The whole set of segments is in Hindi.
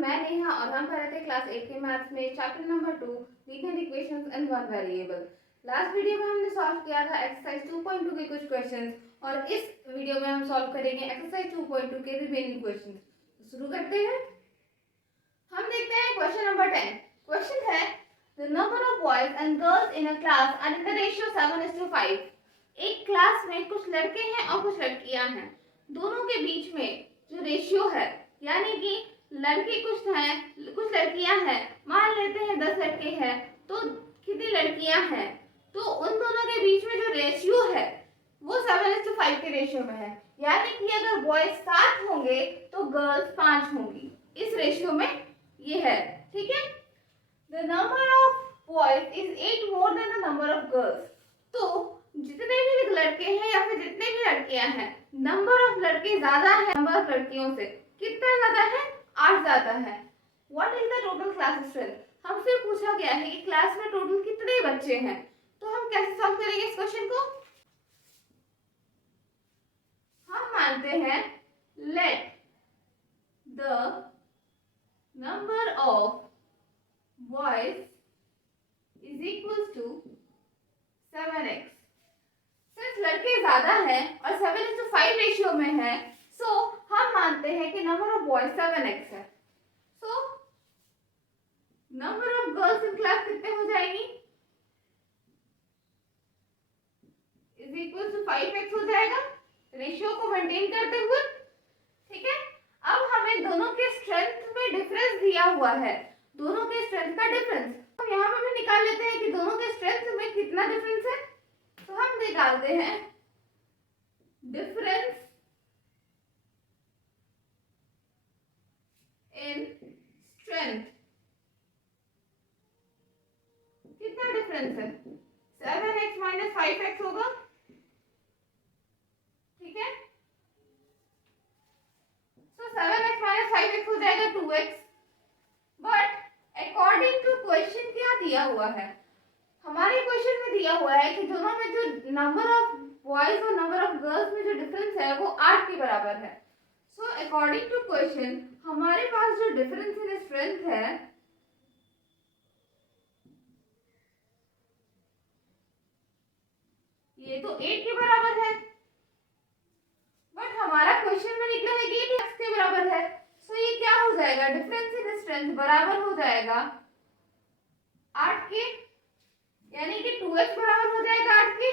मैं नेहा और हम पढ़े थे क्लास 8 के मैथ्स में chapter number 2 linear equations and one variable. Last video में हमने सॉल्व किया था एक्सरसाइज 2.2 के कुछ क्वेश्चंस और इस वीडियो में हम सॉल्व करेंगे एक्सरसाइज 2.2 के रिमेनिंग क्वेश्चंस। तो शुरू करते हैं। हम देखते हैं क्वेश्चन नंबर 10। क्वेश्चन है the number of boys and girls in a class are in the ratio 7:5। एक क्लास में कुछ लड़के हैं और कुछ लड़कियां हैं, दोनों के बीच में जो रेशियो है यानी कि लड़के कुछ हैं कुछ लड़कियां हैं, मान लेते हैं 10 लड़के हैं तो कितनी लड़कियां हैं, तो उन दोनों के बीच में जो रेशियो है वो 7:5 के रेशियो में है। यानी कि अगर बॉयज 7 होंगे तो गर्ल्स 5 होंगी, इस रेशियो में ये है। ठीक है, the number of boys is 8 more than the number of girls. तो जितने भी लड़के हैं या फिर जितने भी लड़कियां हैं, नंबर ऑफ लड़के ज्यादा है नंबर ऑफ लड़कियों से। कितना ज्यादा है? 8 ज्यादा है। What is the total class strength? हमसे पूछा गया है कि क्लास में टोटल कितने बच्चे हैं, तो हम कैसे सॉल्व करेंगे इस क्वेश्चन को? हम मानते हैं let the number of boys is equal to 7x। Since लड़के ज्यादा है और 7:5 रेशियो में है, सो हम मानते हैं कि नंबर ऑफ बॉयज 7x है। So number of girls in class कितने हो जाएंगी? इज इक्वल टू 5x हो जाएगा, रेशियो को मेंटेन करते हुए। ठीक है, अब हमें दोनों के स्ट्रेंथ में डिफरेंस दिया हुआ है, दोनों के स्ट्रेंथ का डिफरेंस हम यहाँ पे भी निकाल लेते हैं कि दोनों के स्ट्रेंथ में कितना डिफरेंस है। तो हम निकालते हैं डिफरेंस इन स्ट्रेंथ। कितना डिफरेंस है? 7x माइनस 5x होगा। ठीक है, तो 7x माइनस 5x हो जाएगा 2x। But according to question क्या दिया हुआ है? हमारे क्वेश्चन में दिया हुआ है कि दोनों में जो नंबर ऑफ बॉयज और नंबर ऑफ गर्ल्स में जो डिफरेंस है वो 8 के बराबर है। सो अकॉर्डिंग टू क्वेश्चन हमारे पास जो डिफरेंस इन स्ट्रेंथ है ये तो 8 के बराबर है, बट हमारा क्वेश्चन में निकला है कि ये x के बराबर है। सो ये क्या हो जाएगा? डिफरेंस इन स्ट्रेंथ बराबर हो जाएगा 8 के, यानी कि 2x बराबर हो जाएगा 8 के।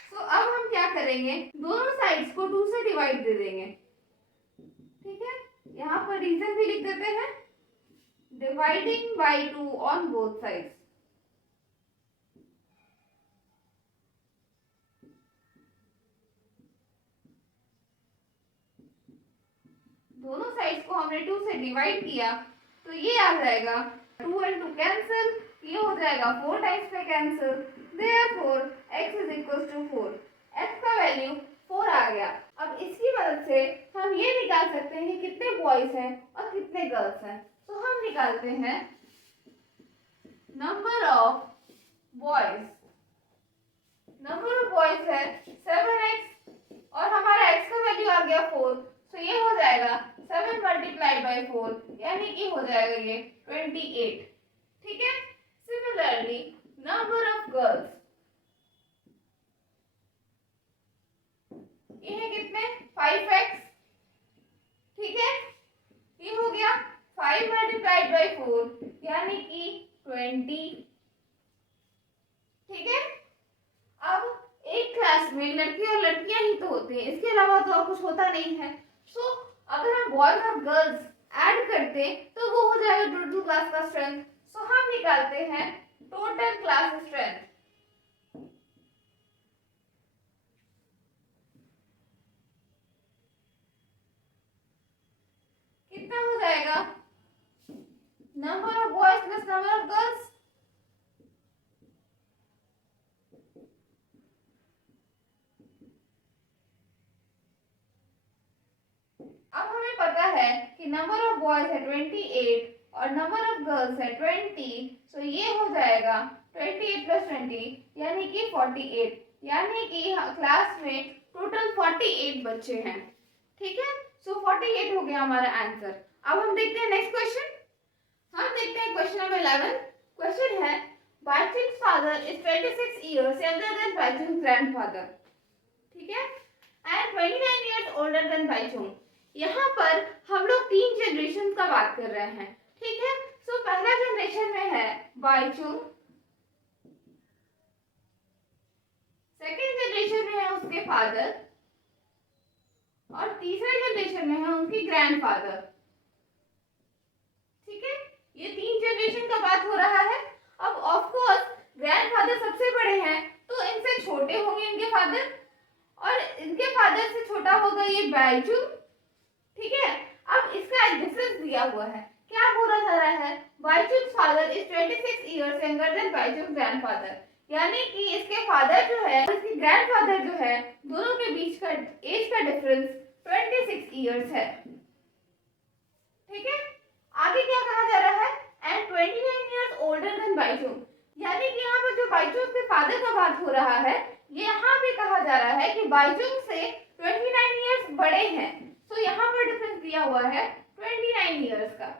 सो अब हम क्या करेंगे, दोनों साइड्स को 2 से डिवाइड दे देंगे। ठीक है, यहाँ पर रीजन भी लिख देते हैं, dividing by 2 on both sides. दोनों साइड्स को हमने 2 से डिवाइड किया तो ये आ जाएगा 2 and 2 कैंसिल, ये हो जाएगा 4 टाइम्स पे cancel, therefore x is equal to 4। x का वैल्यू 4 आ गया। अब इसकी मदद से हम ये निकाल सकते हैं कि कितने बॉयज हैं और कितने गर्ल्स हैं। तो हम निकालते हैं number of boys. Number of boys है 7x और हमारा x का वैल्यू आ गया 4, तो ये हो जाएगा 7 मल्टीप्लाइड बाई 4, यानी कि हो जाएगा ये 28। ठीक है, सिमिलरली नंबर ऑफ गर्ल्स, ये है कितने? 5x। ठीक है, ये हो गया 5 मल्टीप्लाइड बाई 4, यानी कि 20। ठीक है, अब एक क्लास में लड़के और लड़कियां ही तो होते हैं, इसके अलावा तो और कुछ होता नहीं है। सो अगर हम बॉयज और गर्ल्स ऐड करते तो वो हो जाएगा टोटल क्लास का स्ट्रेंथ। सो हम निकालते हैं टोटल क्लास स्ट्रेंथ। कितना हो जाएगा? Number of boys plus number of girls. अब हमें पता है कि नंबर ऑफ बॉयज है 28 और नंबर ऑफ गर्ल्स है 20। सो ये हो जाएगा 28 प्लस 20 यानी कि 48, यानी कि क्लास में टोटल 48 बच्चे हैं। ठीक है, सो 48 हो गया हमारा आंसर। अब हम देखते हैं नेक्स्ट क्वेश्चन। हम देखते हैं क्वेश्चन नंबर 11। क्वेश्चन है बाइचुंग's father is 26 years younger than बाइचुंग's grandfather, ठीक है, and 29 years older than Bhaichung. यहाँ पर हम लोग 3 जनरेशन का बात कर रहे हैं, ठीक है। सो पहला जनरेशन में है बाइचुंग, सेकेंड जनरेशन में है उसके फादर, और तीसरा जनरेशन में है उनकी ग्रैंडफादर, ठीक है। ये 3 जनरेशन का बात हो रहा है। अब ऑफ कोर्स ग्रैंडफादर सबसे बड़े हैं तो इनसे छोटे होंगे इनके फादर, और इनके फादर से छोटा होगा ये बाइचुंग, ठीक है। अब इसका एक डिफरेंस दिया हुआ है, क्या बोला जा रहा है, Bhaichung father is 26 years younger than Bhaichung grandfather, यानी कि इसके फादर जो है और इसके ग्रैंडफादर जो है दोनों के बीच का एज का डिफरेंस 26 इयर्स है, ठीक है। आगे क्या कहा जा रहा है, and 29 years older than Bhaichung, यानी कि यहाँ पर जो बाइचुंग के फादर का बात हो रहा है, ये यहाँ पे कहा जा रहा है कि बाइचुंग से 29 इयर्स बड़े हैं। तो यहाँ पर डिफरेंस दिया हुआ है 29 इयर्स का,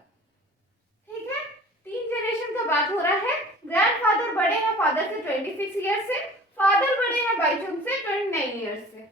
ठीक है। 3 जनरेशन का बात हो रहा है, ग्रैंडफादर बड़े हैं फादर से 26 इयर्स से, फादर बड़े हैं बाइचुंग से 29 इयर्स से।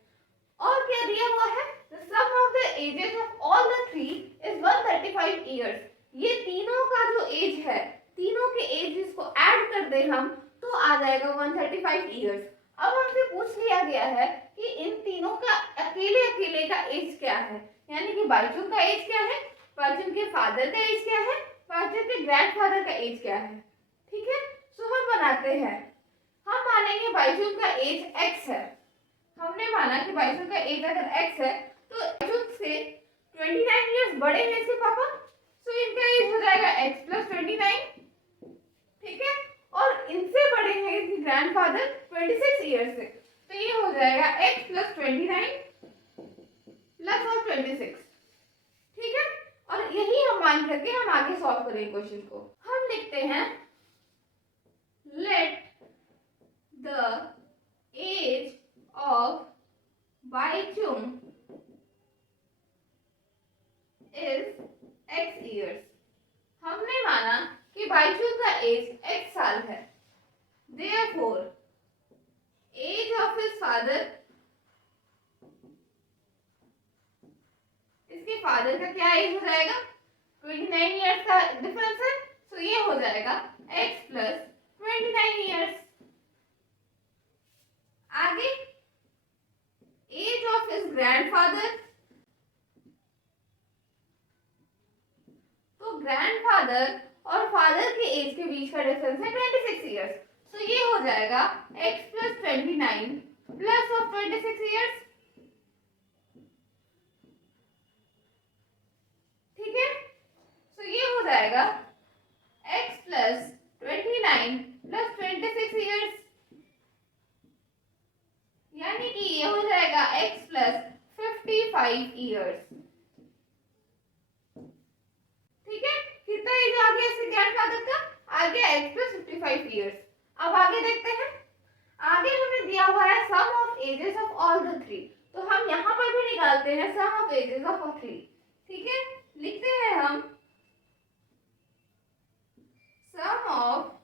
और क्या दिया हुआ है, the sum of the ages of all the three is 135 years। ये तीनों का जो एज है, तीनों के एजेस को ऐड कर दे हम तो आ जाएगा 135 इयर्स। अब हमसे पूछ लिया गया है कि इन तीनों का अकेले अकेले का एज क्या है, यानी कि बाइचुंग का एज क्या है, बाइचुंग के फादर का एज क्या है, बाइचुंग के ग्रैंडफादर का एज क्या है, ठीक है। सो हम बनाते हैं, हम मानेंगे बाइचुंग का एज x है। हमने माना कि बाइचुंग का एज अगर x है तो बाइचुंग से 29 इयर्स बड़े हैं इसके पापा, सो इनका एज हो जाएगा x प्लस 29, ठीक है। और इनसे बड़े हैं इसके ग्रैंडफादर 26 इयर्स से, तो ये हो जाएगा x प्लस 29 प्लस और 26, ठीक है। और यही हम मान करके हम आगे सॉल्व करेंगे क्वेश्चन को। हम लिखते हैं let the age of Baichung is x years। हमने माना कि बाइचुंग का एज x साल है, therefore age of his father, इसके फादर का क्या एज हो जाएगा, 29 इयर्स का डिफरेंस है, तो ये हो जाएगा x प्लस 29 इयर्स। आगे एज ऑफ हिज ग्रैंडफादर, तो ग्रैंडफादर और फादर के एज के बीच का डिफरेंस है 26 इयर्स, तो ये हो जाएगा x plus 29 plus of 26 years, ठीक है। तो ये हो जाएगा x प्लस 29 प्लस 26 इयर्स, यानी कि ये हो जाएगा x प्लस 55 इयर्स, ठीक है। कितना एज आ गया इसके ग्रैंडफादर का, आ गया x प्लस 55 इयर्स। अब आगे देखते हैं, आगे हमें दिया हुआ है sum of ages of all the three, तो हम यहाँ पर भी निकालते हैं sum of ages of all three, ठीक है। लिखते हैं हम सम ऑफ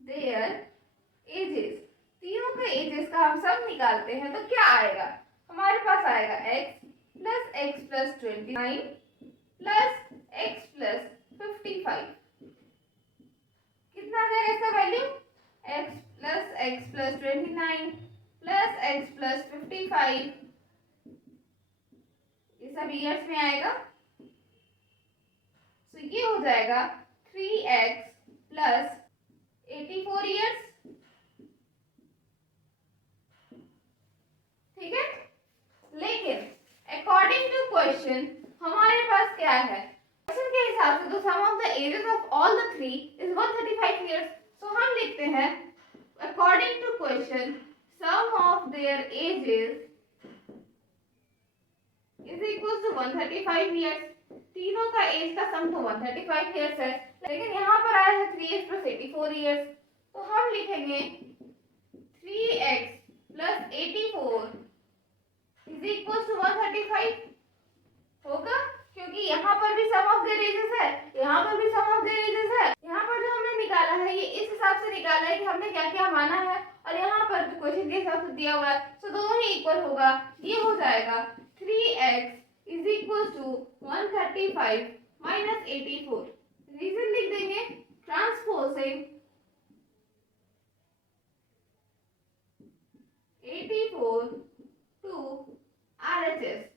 देयर एजेस, तीनों के एजेस का हम सम निकालते हैं तो क्या आएगा, हमारे पास आएगा x plus 29 plus x plus 55, कितना आ जाएगा इसका value, x plus 29 plus x plus 55, ये सब ईयर्स में आएगा, तो ये हो जाएगा 3x प्लस 84 ईयर्स, ठीक है। लेकिन अकॉर्डिंग टू क्वेश्चन हमारे पास क्या है, क्वेश्चन के हिसाब से तो sum of the ages of all the three is 135 years, तो हम लिखते हैं according to question sum of their ages is equal to 135 years. तीनों का एज का सम तो 135 इयर्स है, लेकिन यहाँ पर आया है 3x प्लस 84 इयर्स, तो हम लिखेंगे 3x plus 84 is equal to 135 होगा। क्योंकि यहाँ पर भी सम ऑफ देयर एजेस है, यहाँ पर भी सम ऑफ देयर एजेस है। यहाँ पर जो हमने निकाला है ये इस हिसाब से निकाला है कि हमने क्या क्या माना है, और यहाँ पर जो क्वेश्चन के हिसाब से दिया हुआ है, तो दोनों ही इक्वल होगा। ये हो जाएगा 3x is equal to 135 minus 84। Reason लिख देंगे, ट्रांसपोजिंग 84 टू RHS।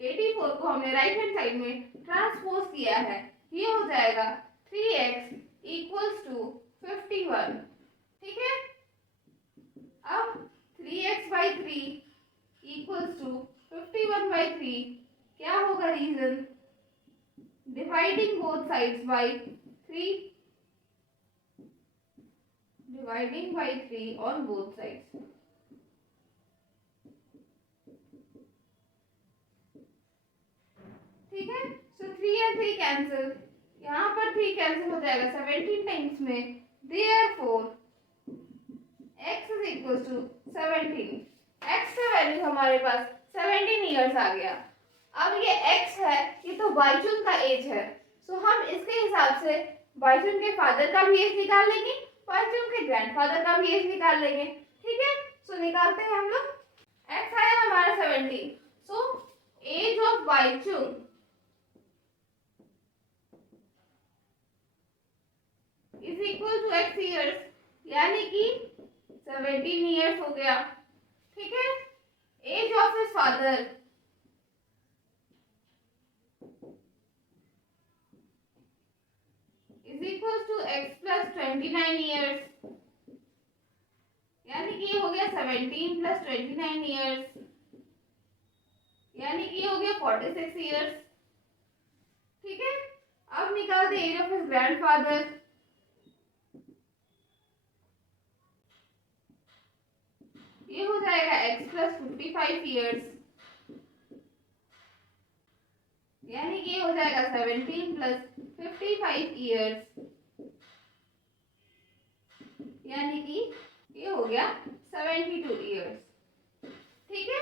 84 को हमने राइट हैंड साइड में ट्रांसपोज किया है, ये हो जाएगा 3x इक्वल्स टू 51। ठीक है, अब 3x by 3 equals to 51 by 3 क्या होगा reason, dividing both sides by 3, dividing by 3 on both sides. ठीक है, सो 3 और 3 कैंसिल, यहाँ पर 3 कैंसिल हो जाएगा 17 टाइम्स में, therefore x is equal to 17। x का वैल्यू हमारे पास 17 इयर्स आ गया। अब ये x है, ये तो बाईचुंग का एज है, सो हम इसके हिसाब से बाईचुंग के फादर का भी एज निकाल लेंगे, बाईचुंग के ग्रैंडफादर का भी एज निकाल लेंगे। ठीक है, सो निकालते हैं हम लोग। x आया हमारा 17, so age of Baichung is equal to x years, यानी कि 17 ईयर्स हो गया। ठीक है, age of his father is equal to x plus 29 years, यानी कि ये हो गया 17 प्लस 29 ईयर्स, यानी कि ये हो गया 46 ईयर्स। ठीक है, अब निकाल दे एज ऑफ हिज ग्रैंडफादर, ये हो जाएगा x प्लस 55 ईयर्स, यानी कि ये हो जाएगा 17 प्लस 55 ईयर्स, यानी कि ये हो गया 72 ईयर्स। ठीक है,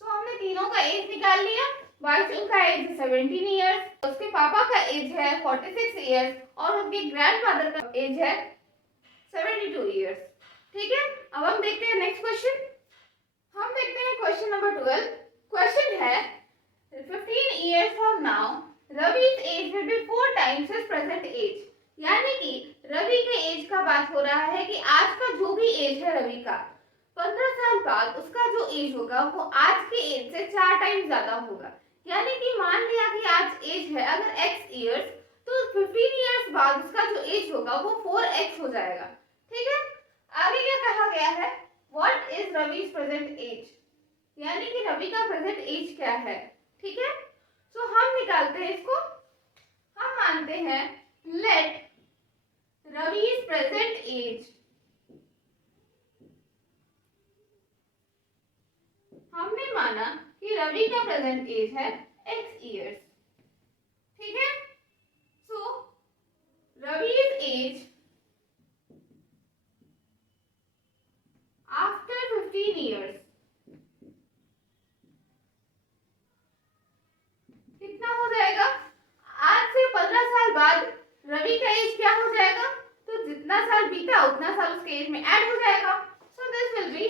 सो हमने तीनों का एज निकाल लिया। बाईचुंग का एज 17 ईयर्स, उसके पापा का एज है 46 ईयर्स, और उनके ग्रैंडफादर का एज है 72 ईयर्स। ठीक है, अब हम देखते हैं नेक्स्ट क्वेश्चन। हम देखते हैं क्वेश्चन नंबर 12। क्वेश्चन है 15 years from now Ravi's age will be 4 times his present age। यानी कि रवि के एज का बात हो रहा है कि आज का जो भी एज है रवि का, 15 साल बाद उसका जो एज होगा वो आज के एज से 4 टाइम ज्यादा होगा। यानी कि मान लिया कि आज एज है अगर x ईयर्स, तो 15 ईयर्स बाद उसका जो एज होगा वो 4x हो जाएगा। ठीक है, आगे क्या कहा गया है, व्हाट इज रवि's प्रेजेंट एज, यानी कि रवि का प्रेजेंट एज क्या है। ठीक है, सो हम निकालते हैं इसको। हम मानते हैं लेट रवि's प्रेजेंट एज, हमने माना कि रवि का प्रेजेंट एज है x ईयर्स। ठीक है, सो रवि's एज आफ्टर 15 ईयर्स कितना हो जाएगा, आज से 15 साल बाद रवि का एज क्या हो जाएगा, तो जितना साल बीता उतना साल उसके एज में ऐड हो जाएगा। So this will be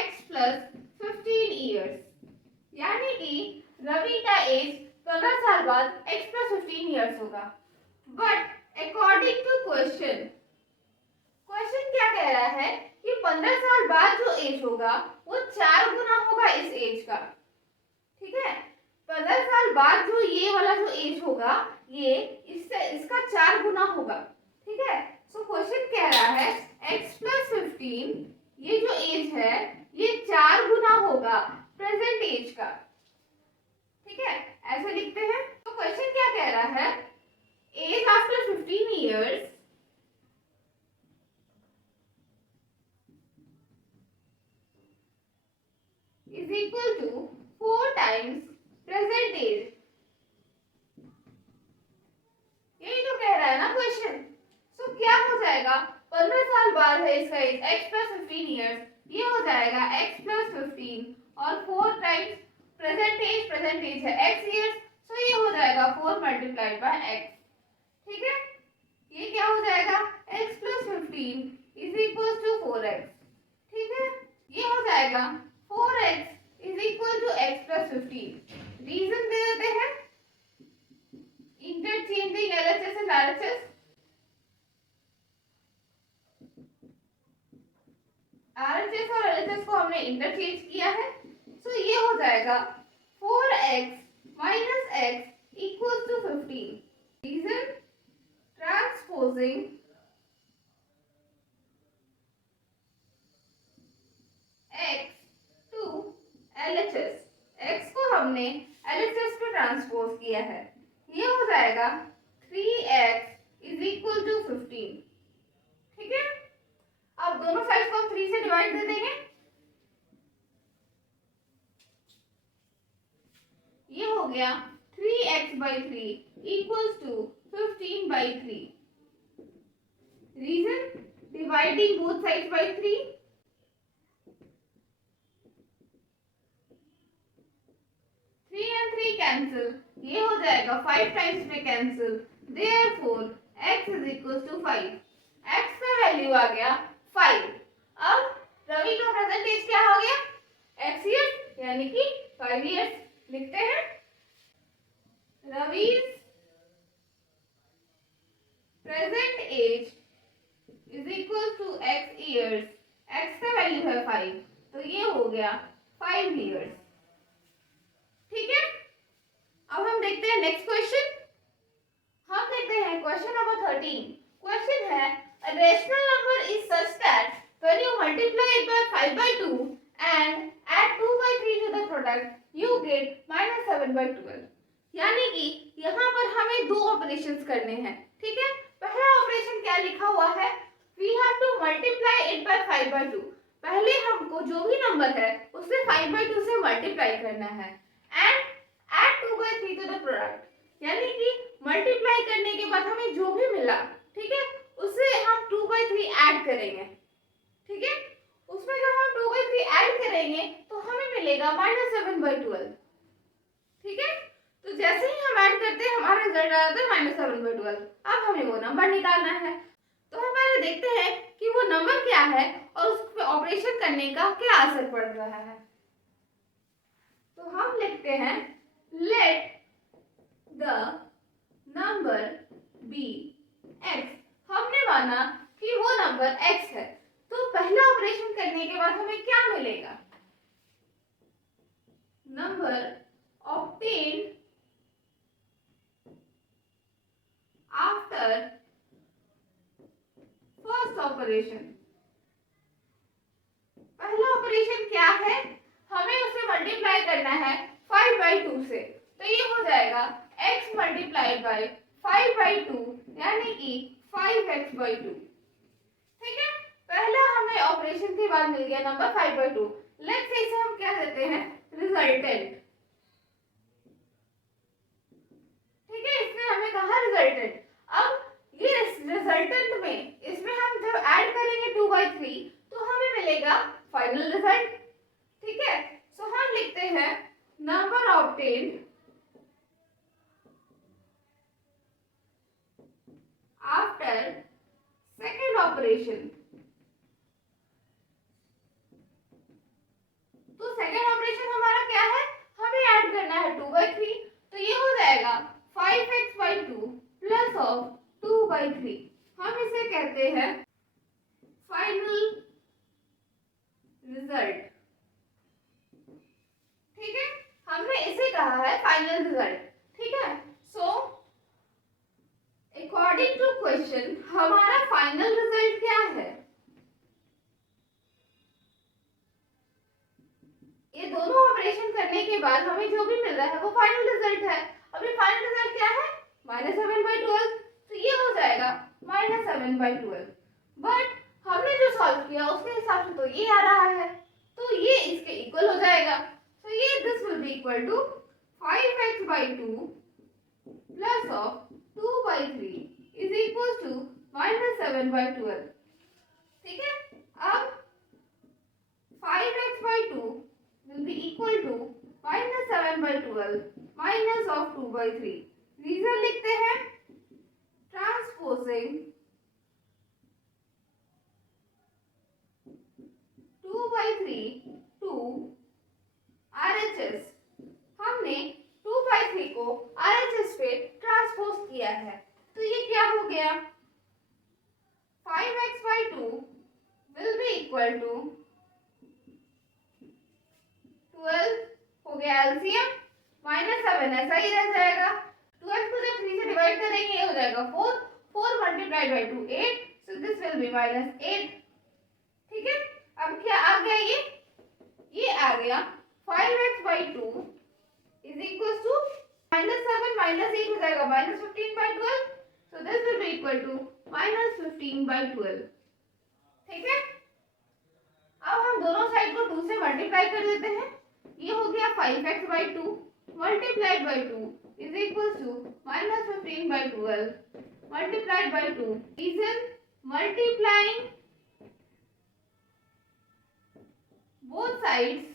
x plus 15 years, यानी कि रवि का एज 15 साल बाद x प्लस 15 ईयर्स होगा। But according to question, question क्या कह रहा है कि 15 साल बाद जो एज होगा वो 4 गुना होगा इस एज का। ठीक है, 15 साल बाद जो ये वाला जो एज होगा ये इसका 4 गुना होगा। ठीक है, सो क्वेश्चन कह रहा है x प्लस 15, ये जो एज है ये 4 गुना होगा प्रेजेंट एज का। ठीक है, ऐसे लिखते हैं। तो क्वेश्चन क्या कह रहा है, age after 15 years is equal to 4 times present age। यही तो कह रहा है ना क्वेश्चन। सो क्या हो जाएगा, 15 साल बाद है इसका एज x प्लस 15 ईयर्स, ये हो जाएगा x प्लस 15 और 4 टाइम्स प्रेजेंट एज है x ईयर्स, सो ये हो जाएगा 4 मल्टीप्लाइड बाय एक्स। ठीक है, ये क्या हो जाएगा x plus 15 is equal to 4x। ठीक है, ये हो जाएगा 4x is equal to x plus 15। Reason दे देते हैं, interchanging LHS and RHS। RHS और LHS को हमने इंटरचेंज किया है, तो ये हो जाएगा 4x minus x equal to 15। Reason, transposing x to LHS। x को हमने LHS पे ट्रांसपोज किया है, ये हो जाएगा 3x इज इक्वल टू 15। ठीक है, अब दोनों साइड को हम 3 से डिवाइड कर देंगे। ये हो गया 3x by 3 equals to 15 by 3। Reason, dividing both sides by 3। 3 and 3 cancel, ये हो जाएगा 5 टाइम्स में cancel, therefore x is equal to 5। x का वैल्यू आ गया 5। अब रवि का प्रेजेंट एज क्या हो गया, x इयर्स, यानी कि 5 इयर्स। लिखते हैं Ravi's present age is equal to x years. x का वैल्यू है 5, तो ये हो गया 5 इयर्स। ठीक है, अब हम देखते हैं नेक्स्ट क्वेश्चन। हम देखते हैं क्वेश्चन नंबर 13। क्वेश्चन है a rational number is such that when you multiply it by 5 by 2 and add 2 by 3 to the product you get minus 7 by 12। यानी कि यहाँ पर हमें दो ऑपरेशंस करने हैं। ठीक है, पहला ऑपरेशन क्या लिखा हुआ है, we have to multiply it by 5 by 2। पहले हमको जो भी नंबर है उसे 5 by 2 से मल्टीप्लाई करना है and add 2 by 3 to the product। यानी कि मल्टीप्लाई करने के बाद हमें जो भी मिला, ठीक है, उसे हम 2 by 3 ऐड करेंगे। ठीक है, उसमें जब हम 2 by 3 ऐड करेंगे तो हमें मिलेगा -7 by 12। ठीक है, तो जैसे ही हम ऐड करते हैं हमारा रिजल्ट आ जाता है -7 by 12। अब हमें वो नंबर निकालना है, तो हम पहले देखते हैं कि वो नंबर क्या है और उस पर ऑपरेशन करने का क्या असर पड़ रहा है। तो हम लिखते हैं let the number be x। हमने माना कि वो नंबर x है, तो पहला ऑपरेशन करने के बाद हमें क्या मिलेगा, number obtained after first operation. पहला ऑपरेशन क्या है, हमें उसे मल्टीप्लाई करना है 5 by 2 से, तो ये हो जाएगा x मल्टीप्लाइड बाय 5 by 2 यानी कि 5x by 2। ठीक है, पहला हमें ऑपरेशन के बाद मिल गया नंबर 5 by 2। लेट्स से इसे हम क्या देते हैं, रिजल्टेंट। ठीक है, इसमें हमें कहा रिजल्टेंट। अब ये रिजल्टेंट में इसमें हम जब ऐड करेंगे 2 by 3 तो हमें मिलेगा फाइनल रिजल्ट। ठीक है, सो हम लिखते हैं number obtained after second operation. तो सेकेंड ऑपरेशन हमारा क्या है, हमें ऐड करना है 2 by 3, तो ये हो जाएगा 5x by 2 plus of 2 by 3। हम इसे कहते हैं फाइनल रिजल्ट। ठीक है, हमने इसे कहा है फाइनल रिजल्ट। ठीक है, सो अकॉर्डिंग टू क्वेश्चन हमारा फाइनल रिजल्ट क्या है, ये दोनों ऑपरेशन करने के बाद हमें जो भी मिल रहा है वो फाइनल रिजल्ट है। अब ये फाइनल रिजल्ट क्या है, -7 by 12, तो ये हो जाएगा -7 by 12। बट हमने जो सॉल्व किया उसके हिसाब से तो ये आ रहा है, तो ये इसके इक्वल हो जाएगा। तो ये this will be equal to 5x by 2 plus of 2 by 3 is equal to -7 by 12। ठीक है, अब 5x by 2 will be equal to -7 by 12 minus of 2/3। Reason लिखते हैं, ट्रांसपोजिंग 2/3 टू RHS। हमने 2/3 को RHS पे ट्रांसपोज किया है, तो ये क्या हो गया, 5x/2 will be equal to 12 हो गया एलसीएम, -7 ऐसा ही रह जाएगा। 12 को जब 3 से डिवाइड करेंगे ये हो जाएगा 4, 4 multiplied by 2 8, so this will B -8। ठीक है, अब क्या आ गया, ये आ गया 5x/2 इज इक्वल टू -7 -8 हो जाएगा -15/12, so this will be equal to -15/12। ठीक है, अब हम दोनों साइड को 2 से मल्टीप्लाई कर देते हैं, ये हो गया 5x/2 multiplied by 2 is equal to -15/12 multiplied by 2। Reason, multiplying both sides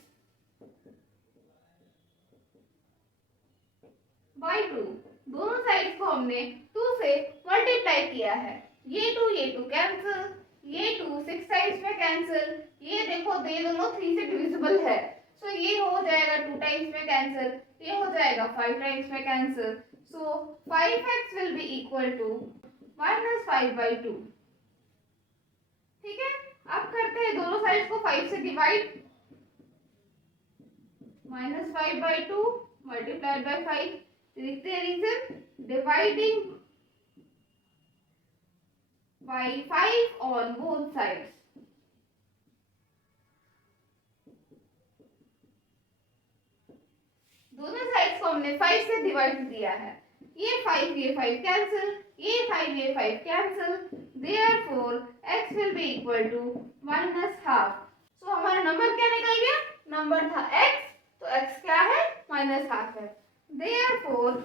by 2। दोनों साइड्स को हमने 2 से मल्टीप्लाई किया है, ये 2 कैंसिल, ये 2 6 टाइम्स में कैंसिल, ये देखो ये दोनों 3 से डिविजिबल है, सो ये हो जाएगा 2 टाइम्स में कैंसिल, ये हो जाएगा 5 टाइम्स में cancel, so 5x will be equal to -5/2। ठीक है, अब करते हैं दोनों साइड्स को 5 से डिवाइड, -5/2 मल्टीप्लाइड बाई 5। लिखते हैं reason, dividing by 5 on both sides. दोनों साइड्स को हमने 5 से डिवाइड दिया है, ये 5 कैंसिल, ये 5 cancel, therefore x will be equal to -12। So हमारा नंबर क्या निकल गया, नंबर था x, तो x क्या है, -12 है। Therefore,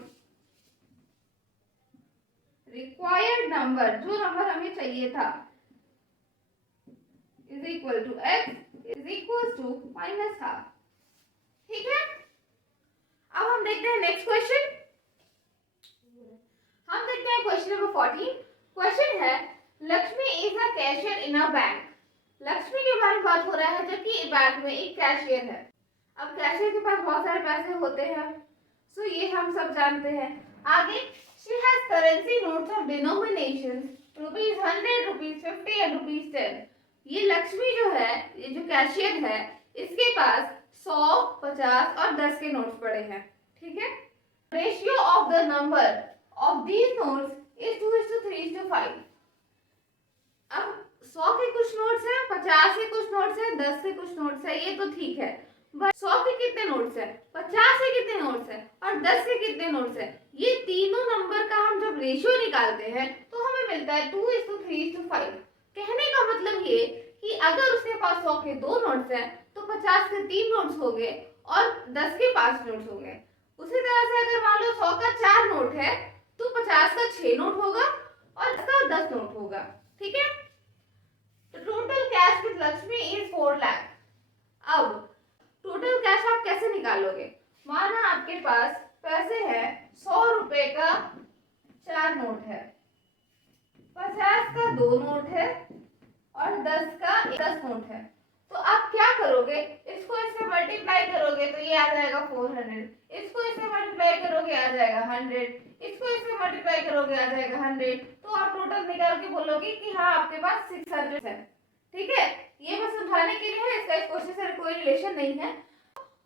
required number, जो नंबर हमें चाहिए था, is equal to x is equals to -12। ठीक है, अब हम देखते हैं नेक्स्ट क्वेश्चन। हम देखते हैं क्वेश्चन नंबर 14। क्वेश्चन है, Lakshmi is a cashier in a bank. Lakshmi के बारे में बात हो रहा है, जबकि बैंक में एक कैशियर है। अब कैशियर के पास बहुत सारे पैसे होते हैं, सो ये हम सब जानते हैं। आगे, she has currency notes of denominations ₹100, ₹50 and ₹10। ये लक्ष्मी जो है, ये जो कैशियर है, इसके पास 100, 50 और 10 के नोट्स पड़े हैं। ठीक है, ratio of the number of these notes is 2:3:5। अब 100 के कुछ नोट्स हैं, 50 के कुछ नोट्स हैं, 10 के कुछ नोट्स हैं, ये तो ठीक है, 100 के कितने नोट्स हैं, 50 के कितने नोट्स हैं और 10 के कितने नोट्स हैं, ये तीनों नंबर का हम जब रेशियो निकालते हैं तो हमें मिलता है 2:3:5। कहने का मतलब ये कि अगर उसके पास 100 के 2 नोट्स हैं तो 50 के 3 नोट्स हो गए और 10 के 5 नोट्स हो गए। उसी तरह से अगर मान लो 100 का 4 नोट है तो 50 का 6 नोट होगा और इसका 10 नोट होगा। ठीक है, तो total cash with Lakshmi is 4 lakh. अब टोटल कैश आप कैसे निकालोगे, माना आपके पास पैसे हैं, 100 रुपए का 4 नोट है, 50 का 2 नोट है और 10 का 10 नोट है, तो आप क्या करोगे, इसको इससे मल्टीप्लाई करोगे तो ये आ जाएगा 400, इसको इससे मल्टीप्लाई करोगे आ जाएगा 100, इसको इससे मल्टीप्लाई करोगे आ जाएगा 100, तो आप टोटल निकाल के बोलोगे कि हाँ आपके पास 600 है। ठीक है, ये बस समझाने के लिए है, इसका इस क्वेश्चन से कोई रिलेशन नहीं है।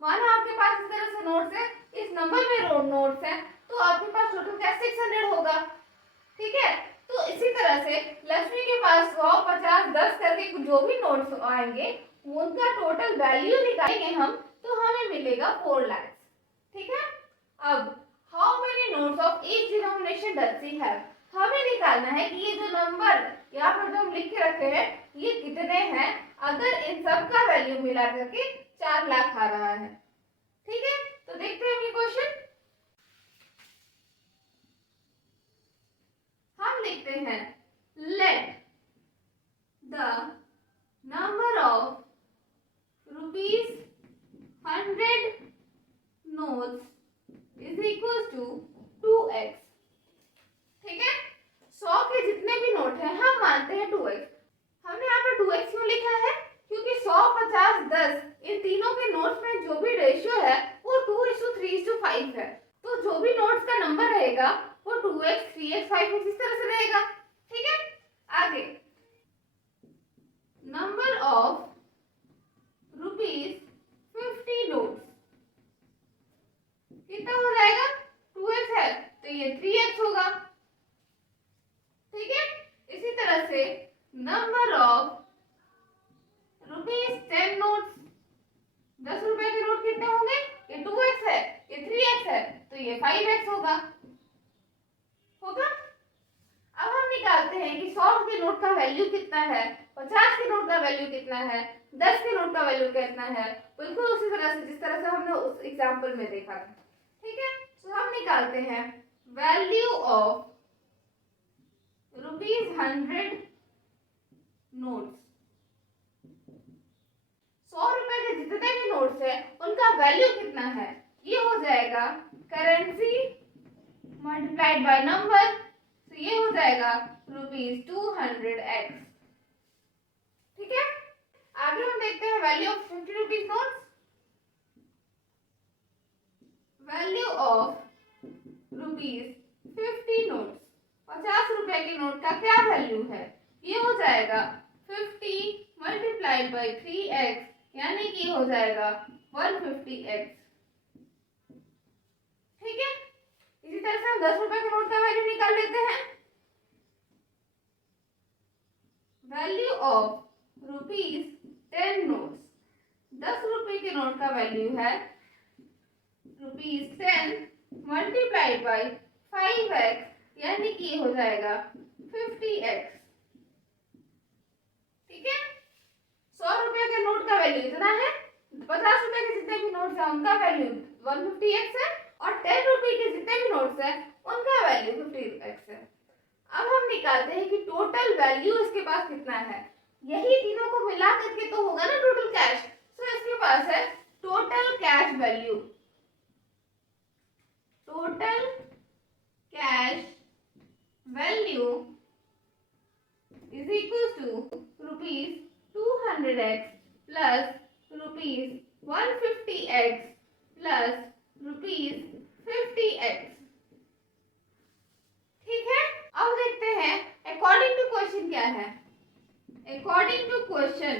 मानो आपके पास इस तरह से नोट्स है, इस नंबर में नोट्स है, तो आपके पास टोटल कैश 600 होगा। ठीक है, तो इसी तरह से लक्ष्मी के पास 100, 50, 10 करके जो भी नोट्स आएंगे उनका टोटल वैल्यू निकालेंगे हम, तो हमें मिलेगा 4 लाख। ठीक है, अब how many notes of each denomination does she have, हमें निकालना है कि ये जो नंबर यहाँ पर जो हम लिख के रखे हैं ये कितने हैं, अगर इन सब का वैल्यू मिला करके 4 लाख आ रहा है। ठीक है, तो देखते हैं ये क्वेश्चन। हम लिखते हैं, let the number of ₹100 notes is मानते हैं 2x। हमने यहाँ पर 2x क्यों लिखा है? क्योंकि 100, 50, 10 इन तीनों के नोट्स में जो भी रेशियो है वो 2:3:5 है। तो जो भी नोट्स का नंबर रहेगा वो 2x, 3x, 5x इस तरह से रहेगा। ठीक है, आगे नंबर ऑफ ₹50 नोट्स कितना हो जाएगा? 2x है तो ये 3x होगा। ठीक है, इसी तरह से नंबर ऑफ ₹10 नोट्स, 10 रुपए के नोट कितने होंगे? ये 2x है, ये 3x है तो ये 5x होगा। अब हम निकालते हैं कि 100 के नोट का वैल्यू कितना है, 50 के नोट का वैल्यू कितना है, 10 के नोट का वैल्यू कितना है, बिल्कुल उसी तरह से जिस तरह से हमने उस एग्जाम्पल में देखा था। ठीक है, तो हम निकालते हैं वैल्यू ऑफ ₹100 नोट्स। 100 रुपए के जितने भी नोट्स है उनका वैल्यू कितना है? ये हो जाएगा करेंसी मल्टीप्लाइड बाय नंबर, तो ये हो जाएगा ₹200x। ठीक है, आगे हम देखते हैं value of ₹50 notes. Value of ₹50 notes, 50 रुपए के नोट का क्या वैल्यू है? ये हो जाएगा 50 मल्टीप्लाइड बाय 3x, यानी कि हो जाएगा 150x। ठीक है, इसी तरह से हम 10 रुपए के नोट का वैल्यू निकाल लेते हैं। वैल्यू ऑफ ₹10 नोट्स, 10 रुपए के नोट का वैल्यू है ₹10 मल्टीप्लाइड बाय 5x, यानी कि हो जाएगा 50x। ठीक है, 100 रुपए के नोट का वैल्यू इतना है, 50 रुपए के जितने भी नोट्स हैं उनका वैल्यू 150x है और 10 रुपए के जितने भी नोट्स हैं उनका वैल्यू 50x है। अब हम निकालते हैं कि टोटल वैल्यू इसके पास कितना है। यही तीनों को मिला करके तो होगा ना टोटल कैश। तो इसके पास है total cash value, total cash value is equal to ₹200x plus ₹150x plus ₹50x। ठीक है, अब देखते हैं अकॉर्डिंग टू क्वेश्चन क्या है। According to question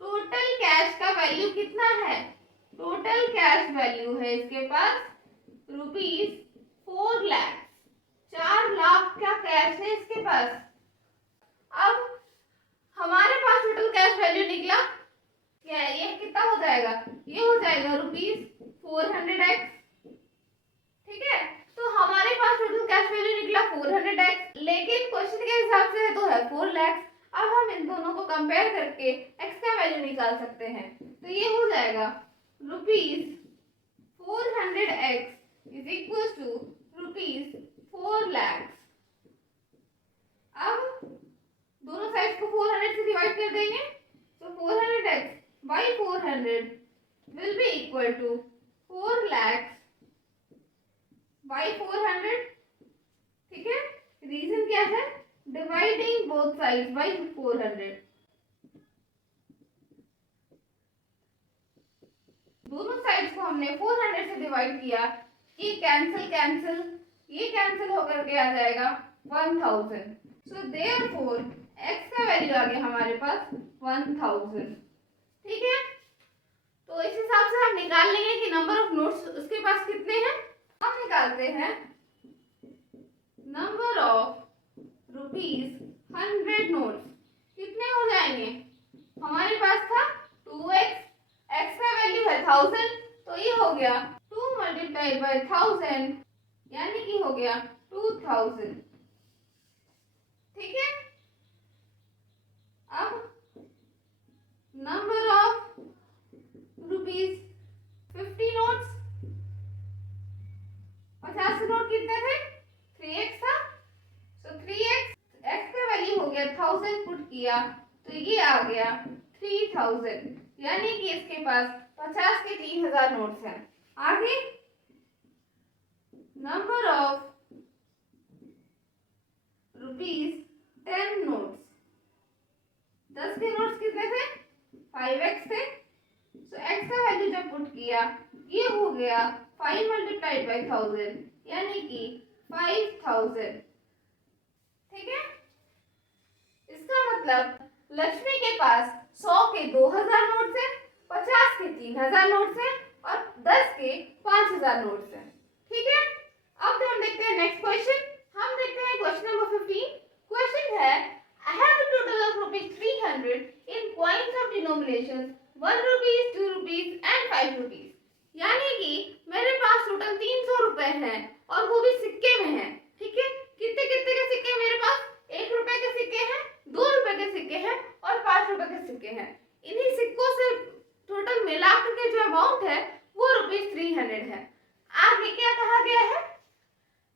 total cash का वैल्यू कितना है? टोटल कैश वैल्यू है इसके पास ₹4 लाख, 4 लाख का कैश है इसके पास। अब हमारे पास टोटल कैश वैल्यू निकला क्या है? ये कितना हो जाएगा? ये हो जाएगा ₹400x। ठीक है, तो हमारे पास टोटल कैश वैल्यू निकला 400x, लेकिन क्वेश्चन के हिसाब से तो है 4 लाख। अब हम इन दोनों को कंपेयर करके x का वैल्यू निकाल सकते हैं, तो ये हो जाएगा ₹400x is equal to ₹4 lakh. अब दोनों साइड को 400 से डिवाइड कर देंगे, तो 400x by 400 will be equal to 4 lakhs by 400। ठीक है, रीजन क्या है? Dividing both sides by 400। दोनों साइड्स को हमने 400 से डिवाइड किया, ये कैंसिल, ये कैंसिल होकर के आ जाएगा 1000। सो देयरफॉर x का वैल्यू आ गया हमारे पास 1000। ठीक है, तो इस हिसाब से हम निकाल लेंगे कि नंबर ऑफ नोट्स उसके पास कितने हैं। हम निकालते हैं नंबर ऑफ ₹100 नोट्स कितने हो जाएंगे? हमारे पास था 2x, x का वैल्यू है 1000, तो ये हो गया 2 मल्टीप्लाई बाय 1000, यानी कि हो गया 2000। ठीक है, अब नंबर ऑफ ₹50 नोट्स, 50 नोट कितने थे? 3x था, तो 3x, x का वैल्यू हो गया 1000 पुट किया तो ये आ गया 3000, यानी कि इसके पास 50 के 3000 नोट्स हैं। आगे नंबर ऑफ 10 नोट्स। 10 के नोट्स कितने थे? 5x थे। सो x का वैल्यू जब पुट किया, ये हो गया 5 मल्टीप्लाइड बाई 1000 यानी कि 5000। ठीक है, इसका मतलब लक्ष्मी के पास 100 के 2000 नोट्स हैं, 50 के 3000 नोट्स हैं और 10 के 5000 नोट्स हैं। ठीक है, अब हम देखते हैं नेक्स्ट क्वेश्चन। हम देखते हैं क्वेश्चन नंबर 15। क्वेश्चन है I have a total of rupees 300 in coins of denominations 1 rupees, 2 rupees and 5 rupees। यानी कि मेरे पास टोटल 300 रुपए हैं और वो भी सिक्के में हैं। ठीक है, कितने कितने के सिक्के मेरे पास? 1 रुपए के सिक्के हैं, 2 रुपए के सिक्के हैं और 5 रुपए के सिक्के हैं। इन्हीं सिक्कों से टोटल मिलाकर के जो अमाउंट है वो रुपीज 300 है। आगे क्या कहा गया है?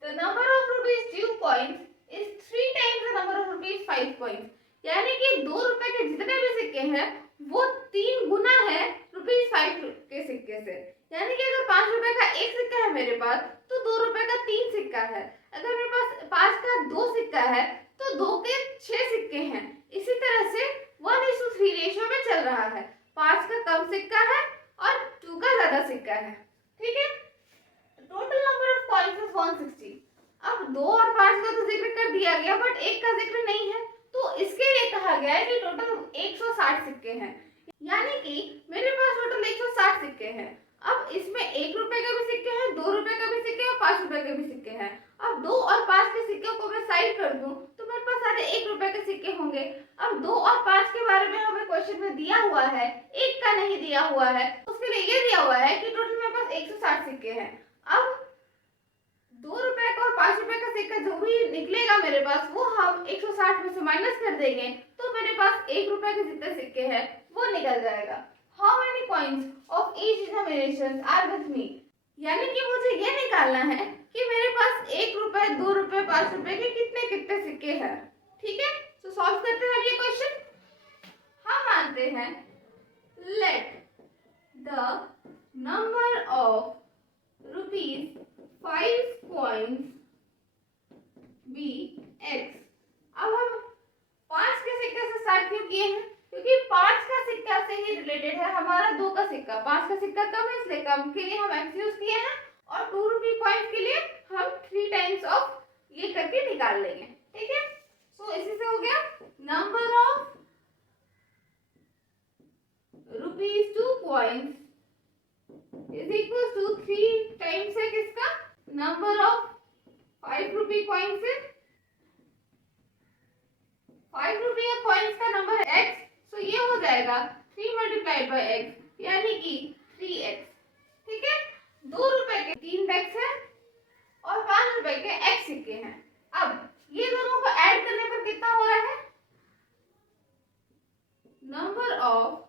The number of rupees 2 coins is 3 times the number of rupees 5 coins। यानी कि 2 रुपए के जितने भी सिक्के हैं वो 3 गुना है रुपीज 5 के सिक्के से। यानी कि अगर 5 रुपए का एक सिक्का है मेरे पास तो 2 रुपए का 3 सिक्का है। अगर मेरे पास 5 का 2 सिक्का है तो 2 के 6 सिक्के हैं। इसी तरह से 1:3 रेशियो में चल रहा है। 5 का कम सिक्का है और 2 का ज्यादा सिक्का है। ठीक है, total number of coins is 160। अब 2 और 5 का तो जिक्र कर दिया गया बट एक का जिक्र नहीं है, तो इसके लिए कहा गया है कि टोटल 160 सिक्के हैं। यानी कि मेरे पास टोटल 160 सिक्के हैं। अब इसमें 1 रुपए के भी सिक्के हैं, 2 रुपए के भी सिक्के और 5 रुपए के भी सिक्के हैं। अब 2 और 5 के सिक्के को मैं साइड कर दूं तो मेरे पास सारे 1 रुपए के सिक्के होंगे। अब 2 और 5 के बारे में हमें क्वेश्चन में दिया हुआ है, एक का नहीं दिया हुआ है। उसके लिए ये दिया हुआ है कि टोटल मेरे पास 160 सिक्के हैं। अब 2 रुपए का और 5 रुपए का सिक्का जो भी निकलेगा मेरे पास वो हम 160 में से माइनस कर देंगे तो मेरे पास 1 रुपए के जितने सिक्के हैं वो निकल जाएगा। How many coins of each denomination are with me? यानी कि मुझे ये निकालना है कि मेरे पास 1 रुपए, 2 रुपए, 5 रुपए के कितने कितने सिक्के हैं। ठीक है, तो सॉल्व करते हैं ये क्वेश्चन। हम मानते हैं let the number of rupees 5 coins be x। अब हम 5 के सिक्के से स्टार्ट क्यों किए हैं? क्योंकि 5 का सिक्का से ही रिलेटेड है हमारा 2 का सिक्का। 5 का सिक्का कम है इसलिए कम के लिए हम x यूज किए हैं और 2 रुपए कॉइन के लिए हम 3 टाइम्स ऑफ ये करके निकाल लेंगे। ठीक है, सो इसी से हो गया number of rupees 2 coins is equal to 3 times है किसका? नंबर ऑफ 5 रुपए कॉइन्स है। 5 रुपए कॉइन्स का नंबर है x, तो ये हो जाएगा 3 मल्टीप्लाइड बाई x यानी कि 3x। ठीक है, 2 रुपए के 3x है और 5 रुपए के x सिक्के हैं। अब ये दोनों को ऐड करने पर कितना हो रहा है? Number of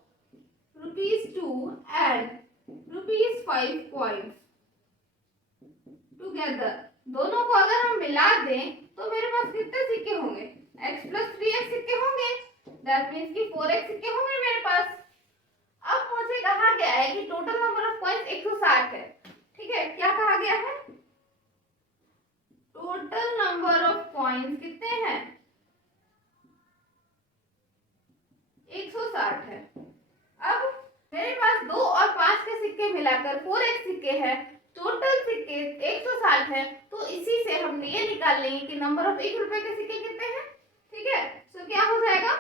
rupees 2 and rupees 5 coins together, दोनों को अगर हम मिला दें तो मेरे पास कितने सिक्के होंगे? x प्लस 3x सिक्के होंगे। दैट मीन्स कि 4x सिक्के होंगे मेरे पास। अब मुझे कहा गया है कि टोटल नंबर ऑफ कॉइन्स 160 है। ठीक है, क्या कहा गया है? टोटल नंबर ऑफ कॉइन्स कितने हैं? 160 है। अब मेरे पास 2 और 5 के सिक्के मिलाकर 4x सिक्के हैं। टोटल सिक्के 160 है, तो इसी से हम ये निकाल लेंगे कि नंबर ऑफ 1 रुपए के सिक्के कितने हैं। ठीक है, सो क्या हो जाएगा?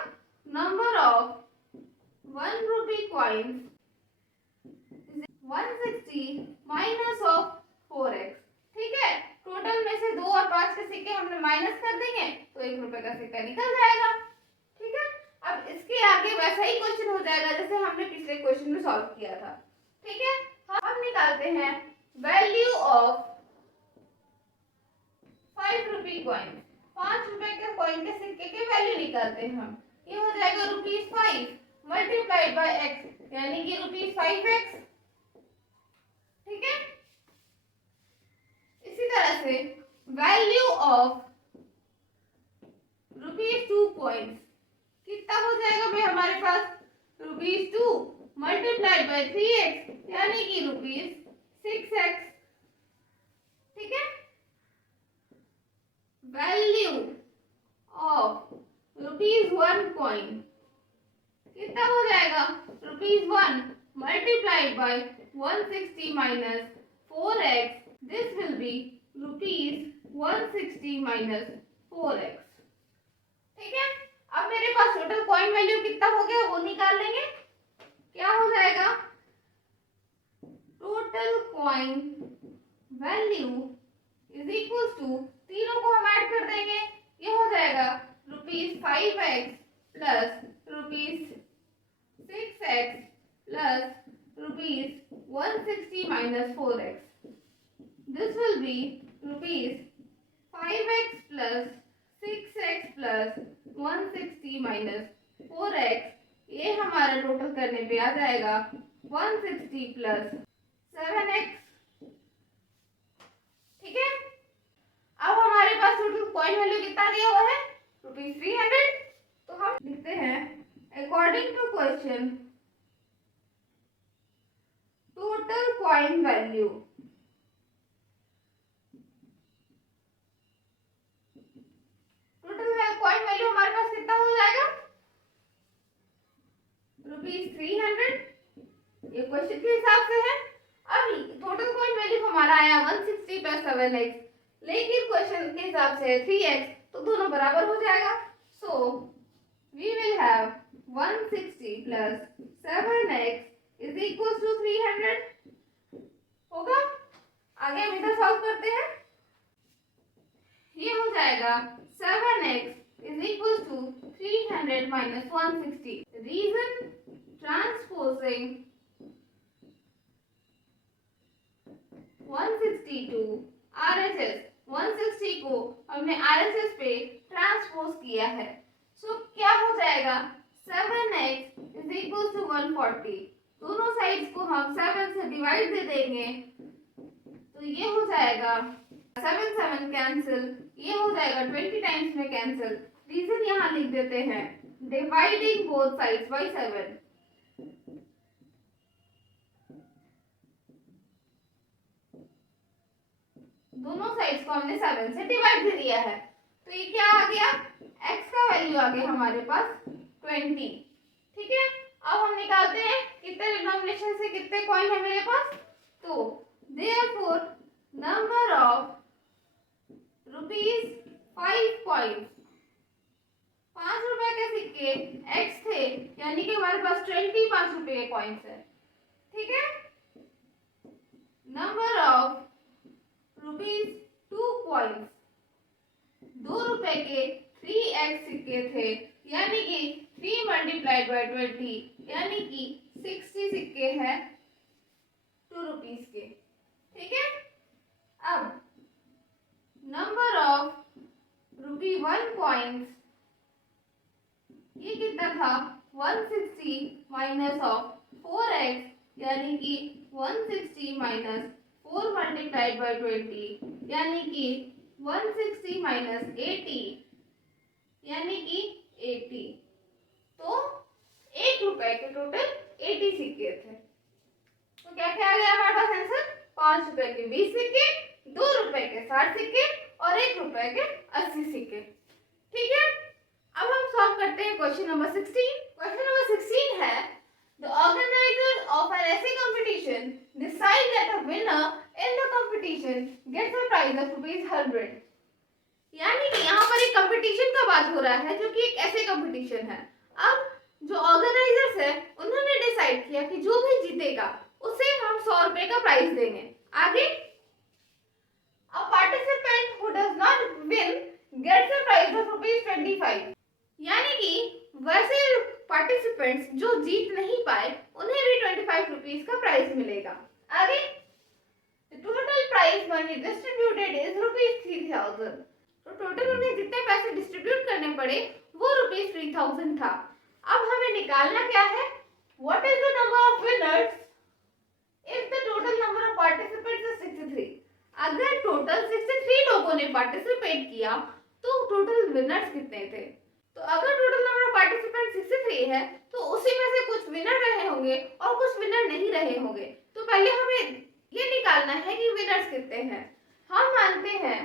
Number of 1 rupee coins 160 minus of 4x। ठीक है, टोटल में से 2 और 5 के सिक्के हमने माइनस कर देंगे तो 1 रुपए का सिक्का निकल जाएगा। ठीक है, अब इसके आगे वैसा ही क्वेश्चन हो जाएगा जैसे हमने पिछले क्वेश्चन में सॉल्व किया था। ठीक है, हम निकालते हैं वैल्यू ऑफ 5 रुपी कॉइन। 5 रुपए के कॉइन के सिक्के के वैल्यू निकालते हैं हम। ये हो जाएगा ₹5 मल्टीप्लाइड बाय x यानी कि ₹5x। ठीक है, इसी तरह से वैल्यू ऑफ ₹2 कॉइन्स कितना हो जाएगा भाई हमारे पास? ₹2 मल्टीप्लाइड बाय 3x यानी कि ₹6x। ठीक है, वैल्यू ऑफ ₹1 कॉइन कितना हो जाएगा? ₹1 multiplied by 160 minus 4x, this will B ₹160 minus 4x। ठीक है, अब मेरे पास टोटल कॉइन वैल्यू कितना हो गया वो निकाल लेंगे। क्या हो जाएगा? Total coin value is equal to, तीनों को हम ऐड कर देंगे, ये हो जाएगा ₹5x plus ₹6x plus ₹160 minus 4x, this will B ₹5x plus 6x plus 160 minus 4x। ये हमारा टोटल करने पे आ जाएगा 160 प्लस 7x। ठीक है, अब हमारे पास टोटल कॉइन वैल्यू कितना दिया हुआ है? ₹300। तो हम लिखते हैं according to question total coin value coin value हमारे पास कितना हो जाएगा? ₹300, ये क्वेश्चन के हिसाब से है। अब टोटल कॉइन वैल्यू हमारा आया 160 प्लस 7x, लेकिन क्वेश्चन के हिसाब से 3x, तो दोनों बराबर हो जाएगा। So we will have 160 plus 7x is equal to 300 होगा। आगे हम इधर सॉल्व करते हैं, ये हो जाएगा 7x is equal to 300 minus 160. Reason transposing 160 to RHS, 160 को हमने RHS पे ट्रांसपोज किया है। सो क्या हो जाएगा? 7x is equal to 140। दोनों साइड्स को हम 7 से डिवाइड दे देंगे, तो ये हो जाएगा 7 7 कैंसिल, ये हो जाएगा 20 टाइम्स में कैंसिल। रीजन यहाँ लिख देते हैं, डिवाइडिंग बोथ साइड्स बाय 7। दोनों साइड्स को हमने 7 से डिवाइड दे दिया है, तो ये क्या आ गया? x का वैल्यू आ गया हमारे पास 20। ठीक है, अब हम निकालते हैं कितने डिनोमिनेशन से कितने कॉइन है मेरे पास। तो देयरफॉर नंबर ऑफ ₹5 कॉइन्स, 5 रुपए के सिक्के x थे, यानी कि हमारे पास 20 5 रुपए के कॉइन्स है। ठीक है, नंबर ऑफ ₹2 कॉइन्स, 2 रुपए के 3x सिक्के थे, यानी कि 3 मल्टीप्लाइड बाय 20, यानी कि 60 सिक्के हैं 2 रुपीस के। ठीक है, अब नंबर ऑफ ₹1 कॉइन्स, ये कितना था? 160 माइनस ऑफ 4x, यानी कि 160 माइनस 4 मल्टीप्लाइड बाय 20, यानी कि 160 माइनस 80, यानी कि 80। तो 1 रुपए के टोटल 80 सिक्के थे। तो क्या क्या आ गया हमारे पास आंसर? 5 रुपए के 20 सिक्के, 2 रुपए के 60 सिक्के और 1 रुपए के 80 सिक्के। ठीक है, अब हम सॉल्व करते हैं क्वेश्चन नंबर 16। क्वेश्चन नंबर 16 है, the organiser of an essay competition decide that a winner in the competition gets a prize of ₹100। यानी कि यहाँ पर एक कंपटीशन का बात हो रहा है, जो कि एक ऐसे कंपटीशन है। अब जो ऑर्गेनाइजर्स है उन्होंने डिसाइड किया कि जो भी जीतेगा उसे हम 100 रुपए का प्राइज देंगे। आगे, a participant who does not win gets a prize of ₹25। यानी कि वैसे पार्टिसिपेंट्स जो जीत नहीं पाए उन्हें भी ₹25 का प्राइज मिलेगा। आगे, the total prize money distributed is ₹3000। तो टोटल उन्हें जितने पैसे डिस्ट्रीब्यूट करने पड़े वो ₹3000 था। अब हमें निकालना क्या है? What is the number of winners if the total number of participants is 63? अगर टोटल 63 लोगों ने पार्टिसिपेट किया तो टोटल विनर्स कितने थे? तो अगर टोटल नंबर ऑफ पार्टिसिपेंट 63 है तो उसी में से कुछ विनर रहे होंगे और कुछ विनर नहीं रहे होंगे। तो पहले हमें ये निकालना है कि विनर्स कितने हैं। हम मानते हैं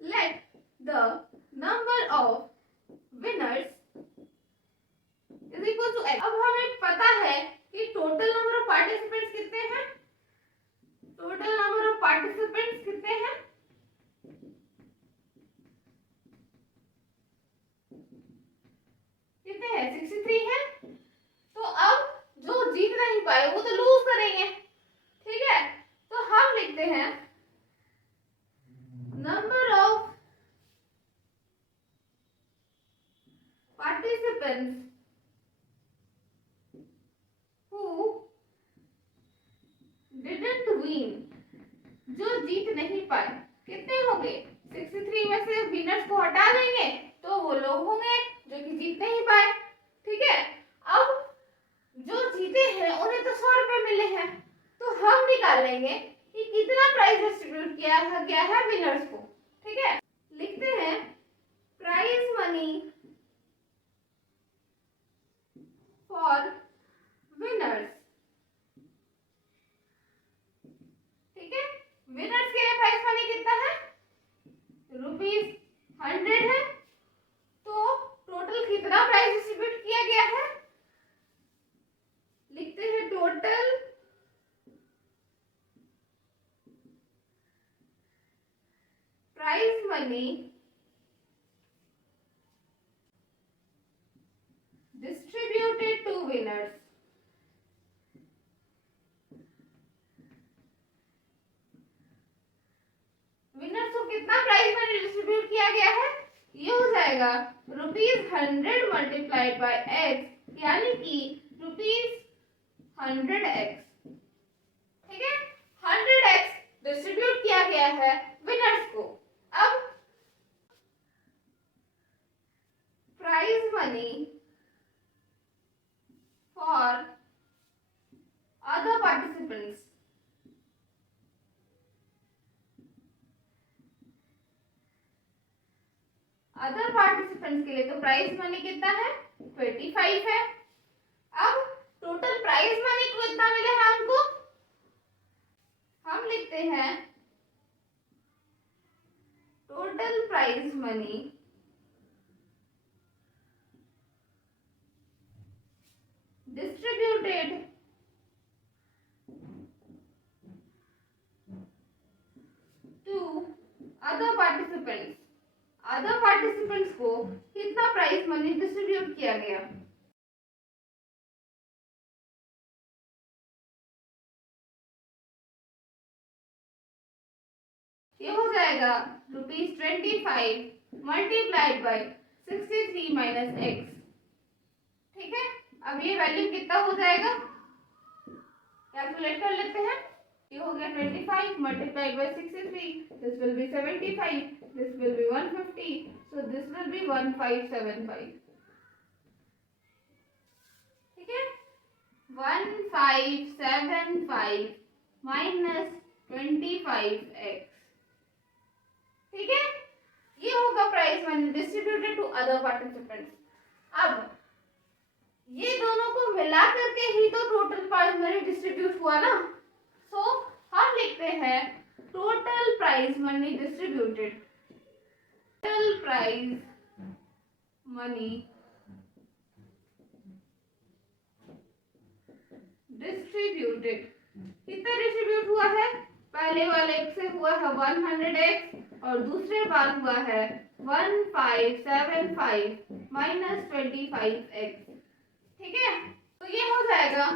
let the number of equal to x। अब हमें पता है कि टोटल नंबर ऑफ पार्टिसिपेंट्स कितने हैं, टोटल नंबर ऑफ पार्टिसिपेंट्स कितने हैं, कितने हैं 63 है। तो अब जो जीत नहीं पाए वो तो लूज करेंगे, ठीक है। तो हम लिखते हैं number of participants who didn't win, जो जीत नहीं पाए कितने होंगे 63 में से विनर्स को हटा देंगे तो वो लोग होंगे जो कि जीत नहीं पाए, ठीक है। अब जो जीते हैं उन्हें तो 100 रुपए मिले हैं, तो हम निकालेंगे कि कितना प्राइस डिस्ट्रीब्यूट किया गया है विनर्स को, ठीक है। लिखते हैं प्राइज मनी फॉर विनर्स, ठीक है। विनर्स के लिए प्राइस मनी कितना है ₹100 है, तो टोटल कितना प्राइस डिस्ट्रीब्यूट किया गया है, लिखते हैं total prize money distributed to winners, winners को कितना प्राइज मनी डिस्ट्रीब्यूट किया गया है, ये हो जाएगा ₹100 मल्टीप्लाइड बाय x, यानी कि ₹100x, ठीक है। 100x डिस्ट्रीब्यूट किया गया है विनर्स को। अब prize money for other participants, other participants के लिए तो प्राइज मनी कितना है 25 है। अब टोटल प्राइज मनी कितना मिला है उनको, हम लिखते हैं total prize money distributed to other participants, other participants को कितना प्राइज मनी डिस्ट्रीब्यूट किया गया, ये हो जाएगा ₹25 मल्टीप्लाइड बाय 63 माइनस x, ठीक है। अब ये वैल्यू कितना हो जाएगा कैलकुलेट कर लेते हैं, ये हो गया 25 multiplied by 63, this will B 75, this will B 150, so this will B 1575, ठीक है। 1575 माइनस 25x, ठीक है। ये होगा prize money distributed to other participants. अब ये दोनों को मिला करके ही तो टोटल प्राइज मनी डिस्ट्रीब्यूट हुआ ना, सो हम लिखते हैं total prize money distributed, total prize money distributed, कितना डिस्ट्रीब्यूट हुआ है, पहले वाले से हुआ है 100x और दूसरे बार हुआ है 1575 माइनस 25x, ठीक है। तो ये हो जाएगा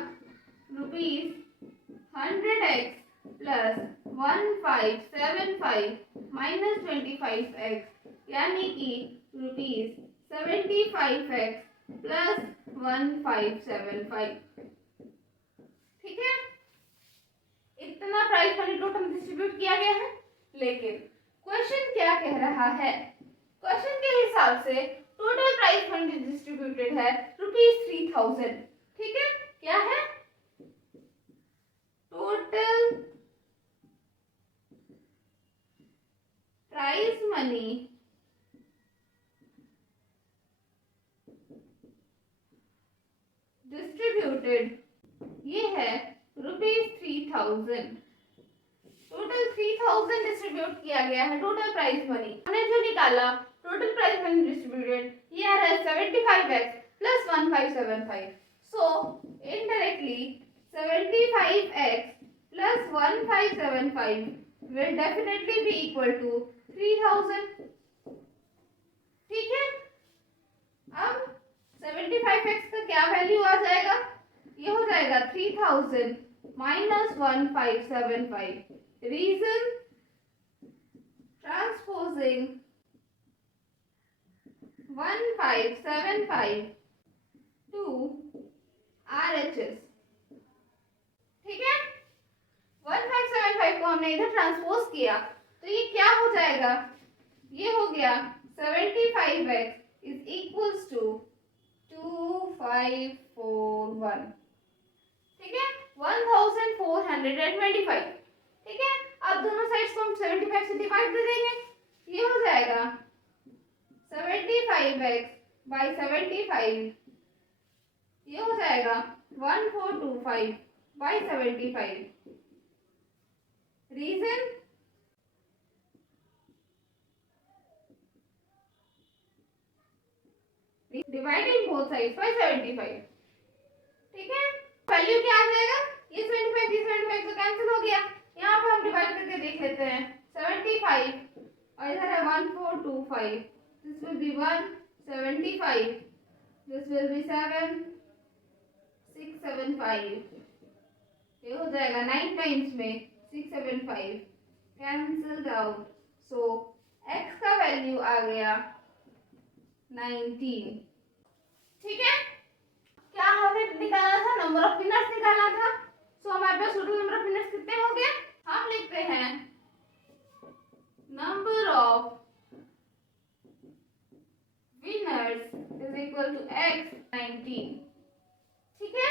₹100x प्लस 1575 माइनस 25x, यानी कि ₹75x प्लस 1575, ठीक है। इतना प्राइस मनी टोटल डिस्ट्रीब्यूट किया गया है, लेकिन क्वेश्चन क्या कह रहा है, क्वेश्चन के हिसाब से टोटल प्राइस मनी डिस्ट्रीब्यूटेड है ₹3000, ठीक है। क्या है टोटल प्राइस मनी डिस्ट्रीब्यूटेड, ये है ₹3000, टोटल 3000 डिस्ट्रीब्यूट किया गया है टोटल प्राइस मनी। हमने जो निकाला टोटल प्राइस मनी डिस्ट्रीब्यूटेड, ये आ रहा है 75x plus 1575, So indirectly 75x plus 1575 will definitely be equal to 3000. ठीक है, अब 75x का क्या वैल्यू आ जाएगा, ये हो जाएगा 3000 minus 1575. Reason, transposing 1575 to RHS. ठीक है, 1575 को हमने इधर ट्रांसपोज किया तो ये क्या हो जाएगा, ये हो गया 75x इज इक्वल्स टू 2541. ठीक है, 1425. ठीक है, अब दोनों साइड्स को हम 75 से डिवाइड कर देंगे, ये हो जाएगा 75x बाई 75, ये हो जाएगा 1425 by 75. Reason, dividing both sides by 75. ठीक है, वैल्यू क्या आ जाएगा, ये 75 तो कैंसिल हो गया, यहाँ पर हम डिवाइड करके देख लेते हैं. 75 और इधर है 1425, this will B 175, this will B 7675. ये हो जाएगा 9 टाइम्स में 675 कैंसल्ड आउट. सो x का वैल्यू आ गया 19. ठीक है, क्या हमें निकालना था, नंबर ऑफ विनर्स निकालना था. सो हमारे पास टोटल नंबर ऑफ विनर्स कितने हो गए, हम लिखते हैं number of winners is equal to x 19. ठीक है,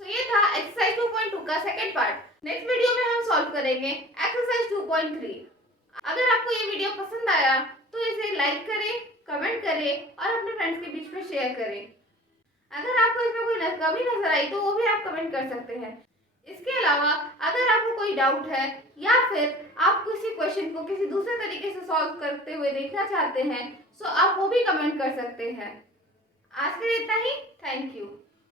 सो ये था एक्सरसाइज 2.2 का सेकंड पार्ट. नेक्स्ट वीडियो में हम सॉल्व करेंगे एक्सरसाइज 2.3. अगर आपको ये वीडियो पसंद आया तो इसे लाइक करें, कमेंट करें और अपने फ्रेंड्स के बीच में शेयर करें. अगर आपको इसमें कोई कमी नजर आई तो वो भी आप कमेंट कर सकते हैं. इसके अलावा अगर आपको कोई डाउट है या फिर आप किसी क्वेश्चन को किसी दूसरे तरीके से सॉल्व करते हुए देखना चाहते हैं तो आप वो भी कमेंट कर सकते हैं. आज के लिए इतना ही. Thank you.